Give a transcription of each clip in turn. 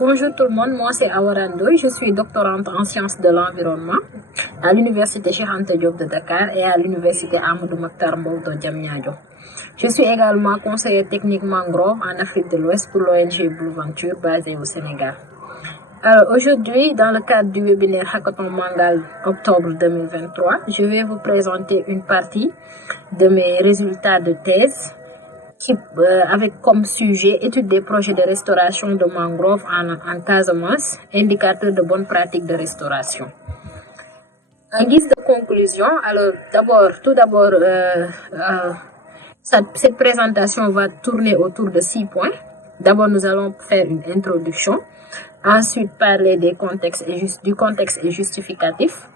Bonjour tout le monde, moi c'est Awa Ndoye, je suis doctorante en sciences de l'environnement à l'université Cheikh Anta Diop de Dakar et à l'université Amadou Mahtar Mbow de Diamniadio. Je suis également conseiller technique mangrove en Afrique de l'Ouest pour l'ONG Blue Venture basée au Sénégal. Alors aujourd'hui, dans le cadre du webinaire Hackathon Mangal octobre 2023, je vais vous présenter une partie de mes résultats de thèse avec comme sujet étude des projets de restauration de mangroves en Casamance, indicateur de bonnes pratiques de restauration. En guise de conclusion, alors tout d'abord, cette présentation va tourner autour de 6 points. D'abord, nous allons faire une introduction, ensuite parler du contexte et justificatif,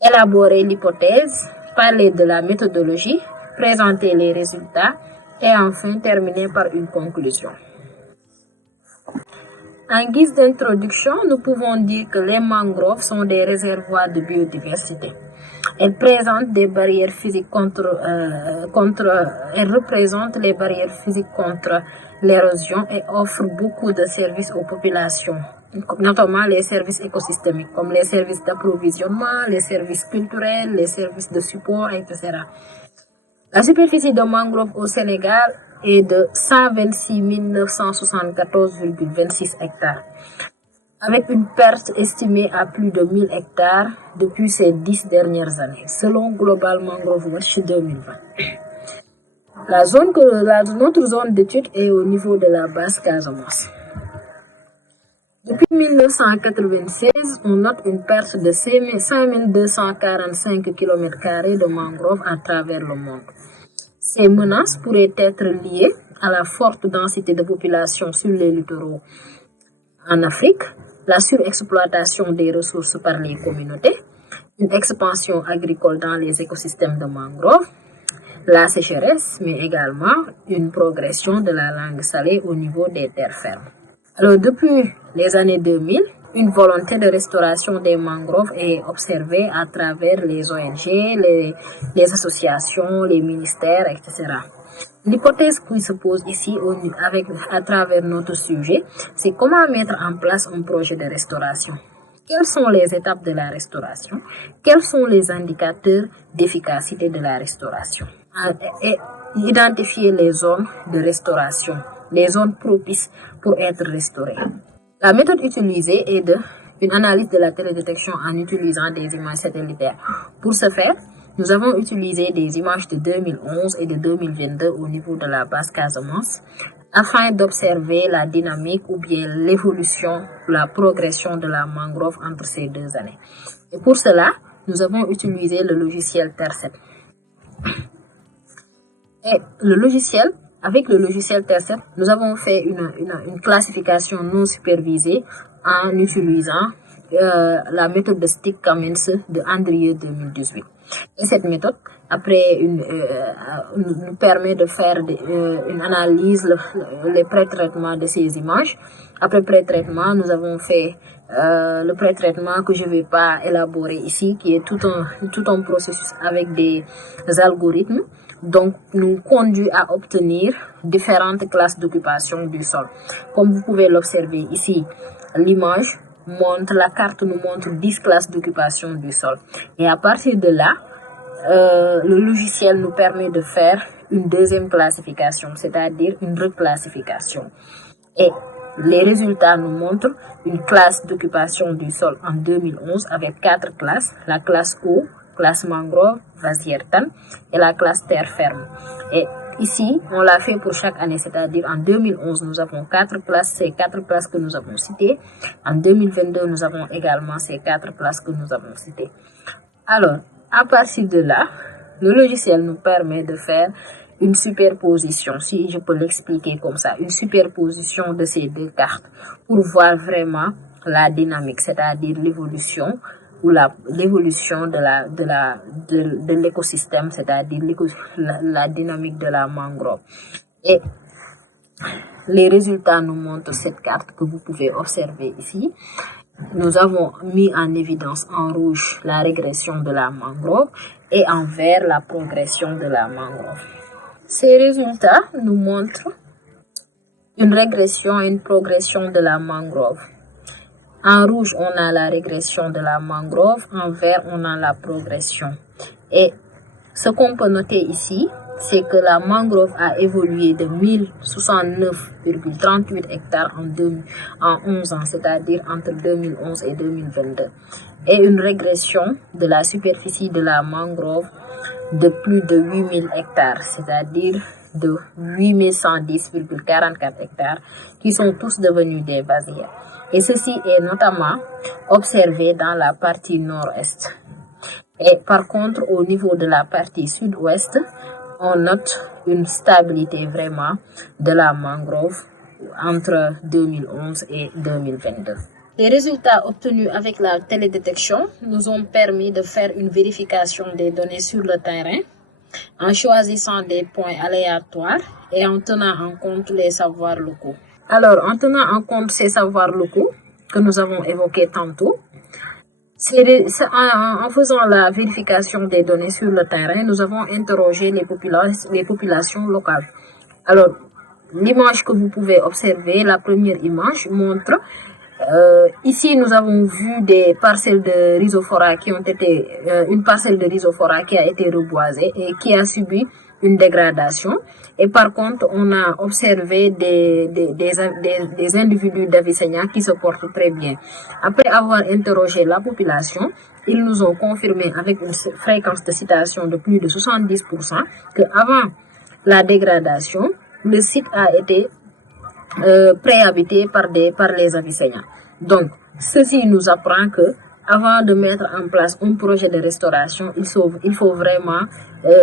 élaborer l'hypothèse, parler de la méthodologie, présenter les résultats, et enfin terminer par une conclusion. En guise d'introduction, nous pouvons dire que les mangroves sont des réservoirs de biodiversité. Elles représentent les barrières physiques contre l'érosion et offrent beaucoup de services aux populations, notamment les services écosystémiques comme les services d'approvisionnement, les services culturels, les services de support, etc. La superficie de mangrove au Sénégal est de 126 974,26 hectares, avec une perte estimée à plus de 1000 hectares depuis ces 10 dernières années, selon Global Mangrove Watch 2020. Notre zone d'étude est au niveau de la basse Casamance. Depuis 1996, on note une perte de 5245 km² de mangroves à travers le monde. Ces menaces pourraient être liées à la forte densité de population sur les littoraux en Afrique, la surexploitation des ressources par les communautés, une expansion agricole dans les écosystèmes de mangroves, la sécheresse, mais également une progression de la langue salée au niveau des terres fermes. Alors, depuis les années 2000, une volonté de restauration des mangroves est observée à travers les ONG, les associations, les ministères, etc. L'hypothèse qui se pose ici à travers notre sujet, c'est comment mettre en place un projet de restauration. Quelles sont les étapes de la restauration? Quels sont les indicateurs d'efficacité de la restauration? Et identifier les zones de restauration, les zones propices pour être restaurées. La méthode utilisée est une analyse de la télédétection en utilisant des images satellitaires. Pour ce faire, nous avons utilisé des images de 2011 et de 2022 au niveau de la basse Casamance afin d'observer la dynamique ou bien l'évolution, la progression de la mangrove entre ces 2 années. Et pour cela, nous avons utilisé le logiciel Tercet. Et avec le logiciel Tercet, nous avons fait une classification non supervisée en utilisant la méthode de Stick-Cummins de Andrieux 2018. Et cette méthode, après, nous permet de faire une analyse, les pré-traitements de ces images. Après pré-traitement, nous avons fait le pré-traitement que je ne vais pas élaborer ici, qui est tout un processus avec des algorithmes. Donc, nous conduit à obtenir différentes classes d'occupation du sol. Comme vous pouvez l'observer ici, l'image la carte nous montre 10 classes d'occupation du sol. Et à partir de là, le logiciel nous permet de faire une deuxième classification, c'est-à-dire une reclassification. Et les résultats nous montrent une classe d'occupation du sol en 2011 avec 4 classes, la classe eau, classe mangrove, vasiertan et la classe terre ferme. Et ici, on l'a fait pour chaque année, c'est-à-dire en 2011, nous avons 4 classes, ces 4 classes que nous avons citées. En 2022, nous avons également ces 4 classes que nous avons citées. Alors, à partir de là, le logiciel nous permet de faire une superposition, si je peux l'expliquer comme ça, une superposition de ces 2 cartes pour voir vraiment la dynamique, c'est-à-dire l'évolution ou l'évolution de l'écosystème, c'est-à-dire la dynamique de la mangrove. Et les résultats nous montrent cette carte que vous pouvez observer ici. Nous avons mis en évidence en rouge la régression de la mangrove et en vert la progression de la mangrove. Ces résultats nous montrent une régression et une progression de la mangrove. En rouge, on a la régression de la mangrove. En vert, on a la progression. Et ce qu'on peut noter ici, c'est que la mangrove a évolué de 1069,38 hectares en 11 ans, c'est-à-dire entre 2011 et 2022. Et une régression de la superficie de la mangrove de plus de 8000 hectares, c'est-à-dire de 8110,44 hectares, qui sont tous devenus des vasières. Et ceci est notamment observé dans la partie nord-est. Et par contre, au niveau de la partie sud-ouest, on note une stabilité vraiment de la mangrove entre 2011 et 2022. Les résultats obtenus avec la télédétection nous ont permis de faire une vérification des données sur le terrain en choisissant des points aléatoires et en tenant en compte les savoirs locaux. Alors, en tenant en compte ces savoirs locaux que nous avons évoqués tantôt, en faisant la vérification des données sur le terrain, nous avons interrogé les populations locales. Alors, l'image que vous pouvez observer, la première image, montre ici, nous avons vu des parcelles de rhizophora qui ont été, une parcelle de rhizophora qui a été reboisée et qui a subi une dégradation. Et par contre, on a observé des individus d'Avicennia qui se portent très bien. Après avoir interrogé la population, ils nous ont confirmé avec une fréquence de citation de plus de 70% que avant la dégradation, le site a été préhabité par les Avicennia. Donc, ceci nous apprend que avant de mettre en place un projet de restauration, il faut vraiment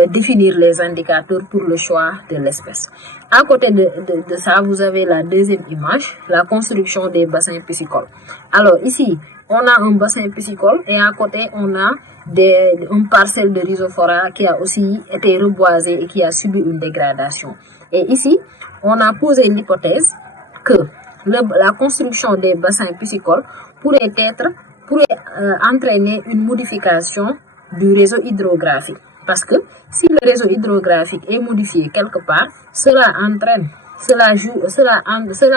définir les indicateurs pour le choix de l'espèce. À côté de ça, vous avez la deuxième image, la construction des bassins piscicoles. Alors ici, on a un bassin piscicole et à côté, on a une parcelle de rhizophora qui a aussi été reboisée et qui a subi une dégradation. Et ici, on a posé l'hypothèse que la construction des bassins piscicoles pourrait entraîner une modification du réseau hydrographique. Parce que si le réseau hydrographique est modifié quelque part, cela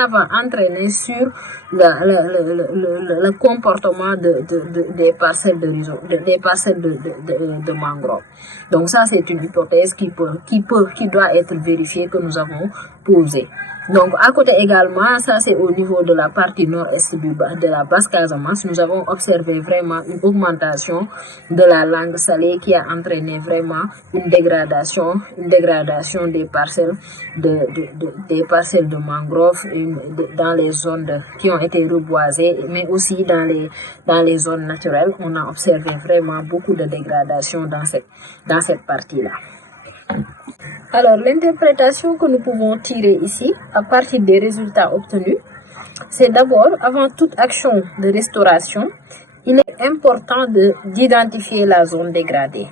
va entraîner sur le comportement des parcelles de mangrove. Donc ça, c'est une hypothèse qui doit être vérifiée, que nous avons posée. Donc, à côté également, ça c'est au niveau de la partie nord-est de la Basse-Casamance, nous avons observé vraiment une augmentation de la langue salée qui a entraîné vraiment une dégradation des parcelles de mangrove dans les zones qui ont été reboisées, mais aussi dans les zones naturelles. On a observé vraiment beaucoup de dégradation dans cette partie-là. Alors, l'interprétation que nous pouvons tirer ici, à partir des résultats obtenus, c'est d'abord, avant toute action de restauration, il est important d'identifier la zone dégradée.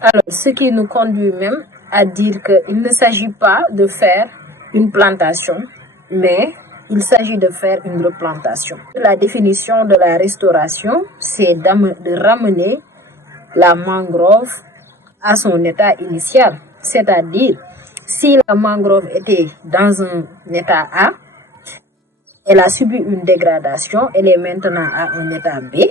Alors, ce qui nous conduit même à dire qu'il ne s'agit pas de faire une plantation, mais il s'agit de faire une replantation. La définition de la restauration, c'est de ramener la mangrove à son état initial. C'est-à-dire, si la mangrove était dans un état A, elle a subi une dégradation, elle est maintenant à un état B.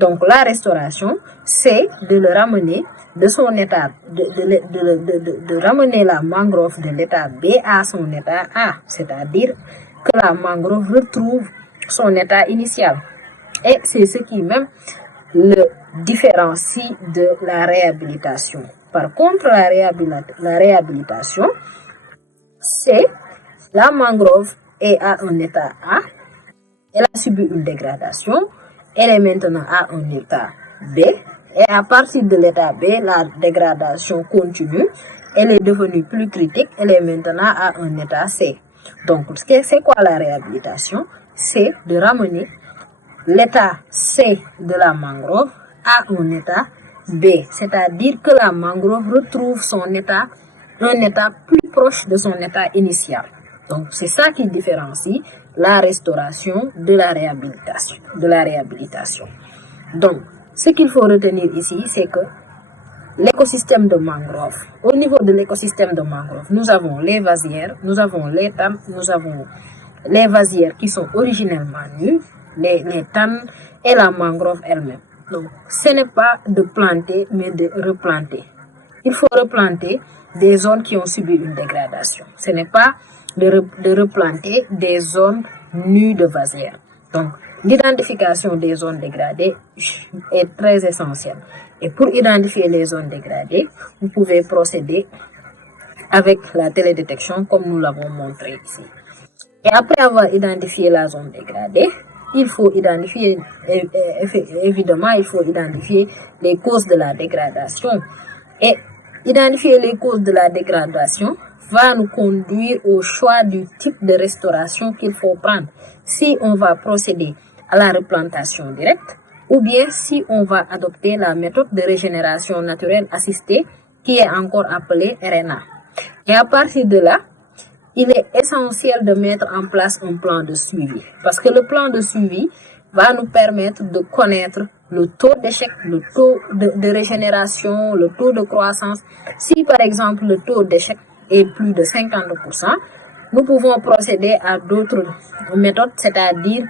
Donc la restauration, c'est de le ramener de son état, de ramener la mangrove de l'état B à son état A. C'est-à-dire que la mangrove retrouve son état initial. Et c'est ce qui même le différencie de la réhabilitation. Par contre, la réhabilitation, c'est la mangrove est à un état A, elle a subi une dégradation, elle est maintenant à un état B, et à partir de l'état B, la dégradation continue, elle est devenue plus critique, elle est maintenant à un état C. Donc, c'est quoi la réhabilitation? C'est de ramener l'état C de la mangrove à un état B, c'est-à-dire que la mangrove retrouve un état plus proche de son état initial. Donc, c'est ça qui différencie la restauration de la réhabilitation. Donc, ce qu'il faut retenir ici, c'est que l'écosystème de mangrove. Au niveau de l'écosystème de mangrove, nous avons les vasières, nous avons les tannes, nous avons les vasières qui sont originellement nues, les tannes et la mangrove elle-même. Donc, ce n'est pas de planter, mais de replanter. Il faut replanter des zones qui ont subi une dégradation. Ce n'est pas de replanter des zones nues de vasières. Donc, l'identification des zones dégradées est très essentielle. Et pour identifier les zones dégradées, vous pouvez procéder avec la télédétection comme nous l'avons montré ici. Et après avoir identifié la zone dégradée, il faut identifier, évidemment, il faut identifier les causes de la dégradation. Et identifier les causes de la dégradation va nous conduire au choix du type de restauration qu'il faut prendre. Si on va procéder à la replantation directe ou bien si on va adopter la méthode de régénération naturelle assistée qui est encore appelée RNA. Et à partir de là, il est essentiel de mettre en place un plan de suivi parce que le plan de suivi va nous permettre de connaître le taux d'échec, le taux de régénération, le taux de croissance. Si par exemple le taux d'échec est plus de 50%, nous pouvons procéder à d'autres méthodes, c'est-à-dire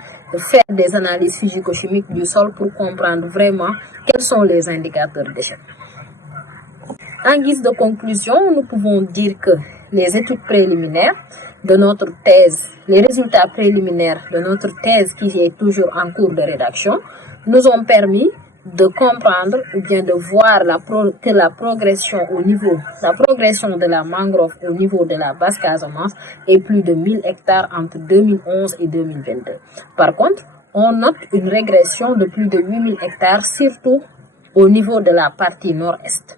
faire des analyses physico-chimiques du sol pour comprendre vraiment quels sont les indicateurs d'échec. En guise de conclusion, nous pouvons dire que les études préliminaires de notre thèse, les résultats préliminaires de notre thèse qui est toujours en cours de rédaction, nous ont permis de comprendre ou bien de voir que la progression de la mangrove au niveau de la Basse-Casamance est plus de 1000 hectares entre 2011 et 2022. Par contre, on note une régression de plus de 8000 hectares, surtout au niveau de la partie nord-est.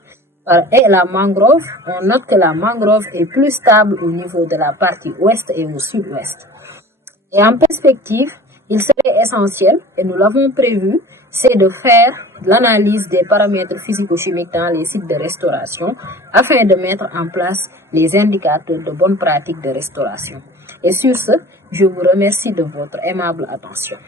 Et la mangrove, on note que la mangrove est plus stable au niveau de la partie ouest et au sud-ouest. Et en perspective, il serait essentiel, et nous l'avons prévu, c'est de faire l'analyse des paramètres physico-chimiques dans les sites de restauration afin de mettre en place les indicateurs de bonne pratique de restauration. Et sur ce, je vous remercie de votre aimable attention.